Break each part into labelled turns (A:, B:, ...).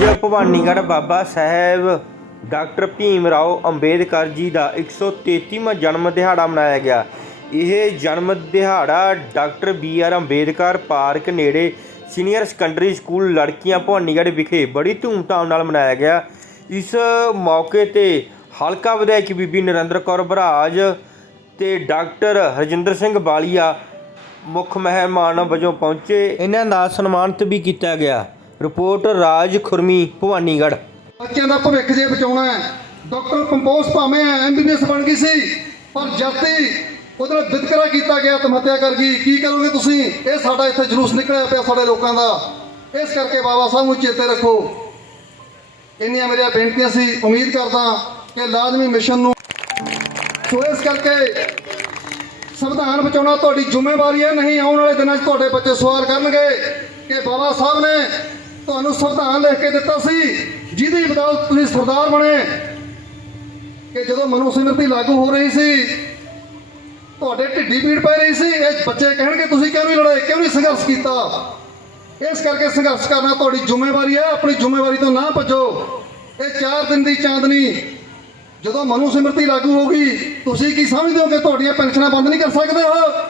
A: ਅੱਜ ਭਵਾਨੀਗੜ੍ਹ ਬਾਬਾ ਸਾਹਿਬ ਡਾਕਟਰ ਭੀਮ ਰਾਓ ਅੰਬੇਦਕਰ ਜੀ ਦਾ 133ਵਾਂ ਜਨਮ ਦਿਹਾੜਾ ਮਨਾਇਆ ਗਿਆ। ਇਹ ਜਨਮ ਦਿਹਾੜਾ doctor B R Ambedkar park ਨੇੜੇ ਸੀਨੀਅਰ ਸੈਕੰਡਰੀ ਸਕੂਲ ਲੜਕੀਆਂ ਭਵਾਨੀਗੜ੍ਹ ਵਿਖੇ ਬੜੀ ਧੂਮਧਾਮ ਨਾਲ ਮਨਾਇਆ ਗਿਆ। ਇਸ ਮੌਕੇ ਤੇ ਹਲਕਾ ਵਿਧਾਇਕ ਬੀਬੀ ਨਰਿੰਦਰ ਕੌਰ ਬਰਾਜ ਤੇ ਡਾਕਟਰ ਹਰਜਿੰਦਰ ਸਿੰਘ ਬਾਲੀਆ ਮੁੱਖ ਮਹਿਮਾਨ ਵਜੋਂ ਪਹੁੰਚੇ। ਇਹਨਾਂ ਦਾ ਸਨਮਾਨਿਤ ਵੀ ਕੀਤਾ ਗਿਆ। ਰਿਪੋਰਟ ਰਾਜ ਖੁਰਮੀ, ਭਵਾਨੀਗੜ੍ਹ।
B: ਬੱਚਿਆਂ ਦਾ ਭਵਿੱਖ ਜੇ ਬਚਾਉਣਾ ਹੈ, ਡਾਕਟਰ ਕੰਪੋਜ਼ ਭਾਵੇਂ ਐਮਬੀਬੀਐਸ ਬਣ ਗਈ ਸੀ, ਪਰ ਜਦ ਉਹਦੇ ਨਾਲ ਵਿਤਕਰਾ ਕੀਤਾ ਗਿਆ ਆਤਮ ਕਰ ਗਈ, ਕੀ ਕਰੋਗੇ ਤੁਸੀਂ? ਇਹ ਸਾਡਾ ਇੱਥੇ ਜਲੂਸ ਨਿਕਲਿਆ ਪਿਆ ਸਾਡੇ ਲੋਕਾਂ ਦਾ। ਇਸ ਕਰਕੇ ਬਾਬਾ ਸਾਹਿਬ ਨੂੰ ਚੇਤੇ ਰੱਖੋ। ਇੰਨੀਆਂ ਮੇਰੀਆਂ ਬੇਨਤੀਆਂ ਸੀ, ਉਮੀਦ ਕਰਦਾ ਕਿ ਲਾਜ਼ਮੀ ਮਿਸ਼ਨ ਨੂੰ ਸੋ ਇਸ ਕਰਕੇ ਸੰਵਿਧਾਨ ਬਚਾਉਣਾ ਤੁਹਾਡੀ ਜ਼ਿੰਮੇਵਾਰੀ ਹੈ, ਨਹੀਂ ਆਉਣ ਵਾਲੇ ਦਿਨਾਂ 'ਚ ਤੁਹਾਡੇ ਬੱਚੇ ਸਵਾਲ ਕਰਨਗੇ ਕਿ ਬਾਬਾ ਸਾਹਿਬ ਨੇ ਤੁਹਾਨੂੰ ਸੰਵਿਧਾਨ ਲਿਖ ਕੇ ਦਿੱਤਾ ਸੀ, ਜਿਹਦੀ ਬਦੌਲਤ ਤੁਸੀਂ ਸਰਦਾਰ ਬਣੇ ਕਿ ਜਦੋਂ ਮਨੁਸਿਮਰਤੀ ਲਾਗੂ ਹੋ ਰਹੀ ਸੀ, ਤੁਹਾਡੇ ਢਿੱਡੀ ਪੀੜ ਪੈ ਰਹੀ ਸੀ, ਇਹ ਬੱਚੇ ਕਹਿਣਗੇ, ਤੁਸੀਂ ਕਿਉਂ ਨਹੀਂ ਲੜੇ? ਕਿਉਂ ਨਹੀਂ ਸੰਘਰਸ਼ ਕੀਤਾ? ਇਸ ਕਰਕੇ ਸੰਘਰਸ਼ ਕਰਨਾ ਤੁਹਾਡੀ ਜ਼ਿੰਮੇਵਾਰੀ ਹੈ, ਆਪਣੀ ਜ਼ਿੰਮੇਵਾਰੀ ਤੋਂ ਨਾ ਭੱਜੋ। ਇਹ 4 ਦਿਨ ਦੀ ਚਾਂਦਨੀ, ਜਦੋਂ ਮਨੂ ਸਿਮਰਤੀ ਲਾਗੂ ਹੋਗੀ ਤੁਸੀਂ ਕੀ ਸਮਝਦੇ ਹੋ ਕਿ ਤੁਹਾਡੀਆਂ ਪੈਨਸ਼ਨਾਂ ਬੰਦ ਨਹੀਂ ਕਰ ਸਕਦੇ? ਹੋ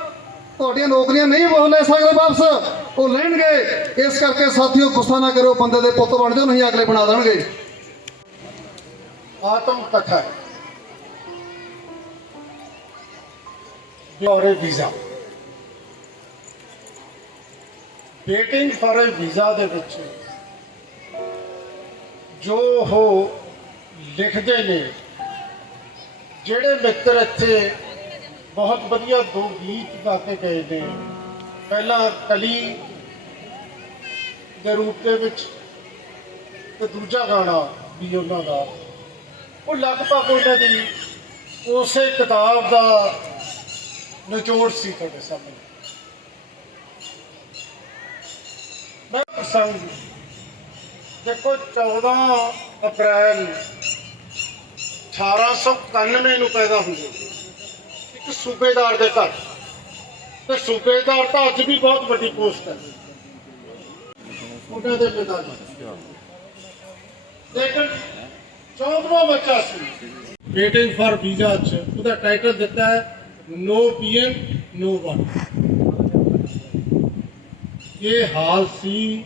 B: ਤੁਹਾਡੀਆਂ ਨੌਕਰੀਆਂ ਨਹੀਂ ਉਹ ਲੈ ਸਕਦੇ ਵਾਪਸ, ਉਹ ਲੈਣਗੇ। ਇਸ ਕਰਕੇ ਸਾਥੀਓ ਗੁੱਸਾ ਨਾ ਕਰੋ ਬੰਦੇ ਦੇ ਪੁੱਤ ਬਣ ਜਾਓ, ਨਹੀਂ ਅਗਲੇ ਬਣਾ ਦੇਣਗੇ।
C: ਆਤਮ ਕਥਾ। ਔਰੇ visa waiting for a visa ਦੇ ਵਿੱਚ ਜੋ ਹੋ ਲਿਖਦੇ ਨੇ, ਜਿਹੜੇ ਮਿੱਤਰ ਇੱਥੇ ਬਹੁਤ ਵਧੀਆ ਦੋ ਗੀਤ ਗਾ ਕੇ ਗਏ ਨੇ। ਪਹਿਲਾ ਕਲੀ ਦੇ ਰੂਪ ਦੇ ਵਿੱਚ ਤੇ ਦੂਜਾ ਗਾਣਾ ਵੀ ਉਹਨਾਂ ਦਾ। ਉਹ ਲਗਭਗ ਉਹਨਾਂ ਦੀ ਉਸੇ ਕਿਤਾਬ ਦਾ ਨਿਚੋੜ ਸੀ ਤੁਹਾਡੇ ਸਾਹਮਣੇ। ਮੈਂ ਪ੍ਰਸੰਗ ਦੇਖੋ 14 ਅਪ੍ਰੈਲ 1891 ਨੂੰ ਪੈਦਾ ਹੁੰਦੇ ਇੱਕ ਸੂਬੇਦਾਰ ਦੇ ਘਰ। ਤੇ ਸੂਬੇਦਾਰ ਤਾਂ ਅੱਜ ਵੀ ਬਹੁਤ ਵੱਡੀ ਪੋਸਟ ਹੈ। ਉਹਨਾਂ ਦੇ ਪਿਤਾ ਜੀ। ਲੇਕਿਨ ਚੌਦਵਾਂ ਬੱਚਾ ਸੀ। ਵੇਟਿੰਗ ਫਾਰ ਵੀਜ਼ਾ ਚ ਉਹਦਾ ਟਾਈਟਲ ਦਿੱਤਾ ਹੈ ਨੋ ਪੀਐਮ ਨੋ ਵਨ ਇਹ ਹਾਲ ਸੀ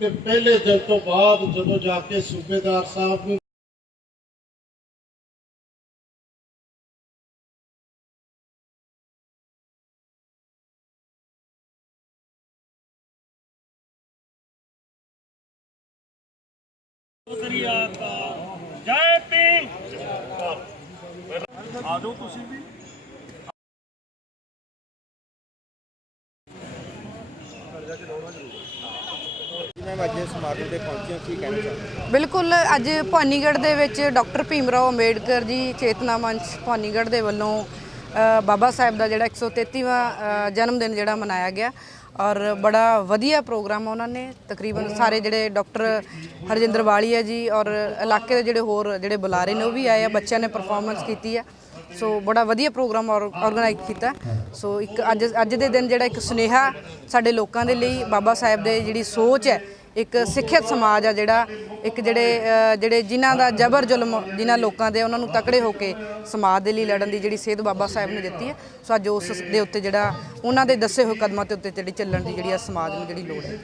C: ਤੇ ਪਹਿਲੇ ਦਿਨ ਤੋਂ ਬਾਅਦ ਜਦੋਂ ਜਾ ਕੇ ਸੂਬੇਦਾਰ ਸਾਹਿਬ ਨੂੰ
D: ਜੈ ਭੀਮ ਆ ਤੁਸੀਂ ਵੀ
E: ਬਿਲਕੁਲ, ਅੱਜ ਭਾਨੀਗੜ੍ਹ ਦੇ ਵਿੱਚ ਡਾਕਟਰ ਭੀਮ ਰਾਓ ਅੰਬੇਡਕਰ ਜੀ ਚੇਤਨਾ ਮੰਚ ਭਾਨੀਗੜ੍ਹ ਦੇ ਵੱਲੋਂ ਬਾਬਾ ਸਾਹਿਬ ਦਾ ਜਿਹੜਾ 133ਵਾਂ ਜਨਮ ਦਿਨ ਜਿਹੜਾ ਮਨਾਇਆ ਗਿਆ ਔਰ ਬੜਾ ਵਧੀਆ ਪ੍ਰੋਗਰਾਮ ਉਹਨਾਂ ਨੇ। ਤਕਰੀਬਨ ਸਾਰੇ ਜਿਹੜੇ ਡਾਕਟਰ ਹਰਜਿੰਦਰ ਵਾਲੀਆ ਜੀ ਔਰ ਇਲਾਕੇ ਦੇ ਜਿਹੜੇ ਹੋਰ ਜਿਹੜੇ ਬੁਲਾਰੇ ਨੇ, ਉਹ ਵੀ ਆਏ ਆ, ਬੱਚਿਆਂ ਨੇ ਪਰਫਾਰਮੈਂਸ ਕੀਤੀ ਆ। ਸੋ ਬੜਾ ਵਧੀਆ ਪ੍ਰੋਗਰਾਮ ਆਰਗੇਨਾਈਜ਼ ਕੀਤਾ। ਸੋ ਇੱਕ ਅੱਜ ਅੱਜ ਦੇ ਦਿਨ ਜਿਹੜਾ ਇੱਕ ਸੁਨੇਹਾ ਸਾਡੇ ਲੋਕਾਂ ਦੇ ਲਈ ਬਾਬਾ ਸਾਹਿਬ ਦੇ ਜਿਹੜੀ ਸੋਚ ਹੈ ਇੱਕ ਸਿੱਖਿਅਤ ਸਮਾਜ ਆ ਜਿਹੜਾ, ਇੱਕ ਜਿਹੜੇ ਜਿਹੜੇ ਜਿਨ੍ਹਾਂ ਦਾ ਜ਼ਬਰ ਜ਼ੁਲਮ ਜਿਨ੍ਹਾਂ ਲੋਕਾਂ ਦੇ ਉਹਨਾਂ ਨੂੰ ਤਕੜੇ ਹੋ ਕੇ ਸਮਾਜ ਦੇ ਲਈ ਲੜਨ ਦੀ ਜਿਹੜੀ ਸੇਧ ਬਾਬਾ ਸਾਹਿਬ ਨੇ ਦਿੱਤੀ ਹੈ, ਸੋ ਅੱਜ ਉਸ ਦੇ ਉੱਤੇ ਜਿਹੜਾ ਉਹਨਾਂ ਦੇ ਦੱਸੇ ਹੋਏ ਕਦਮਾਂ ਤੇ ਉੱਤੇ ਜਿਹੜੀ ਚੱਲਣ ਦੀ ਜਿਹੜੀ ਆ ਸਮਾਜ ਨੂੰ ਜਿਹੜੀ ਲੋੜ ਹੈ।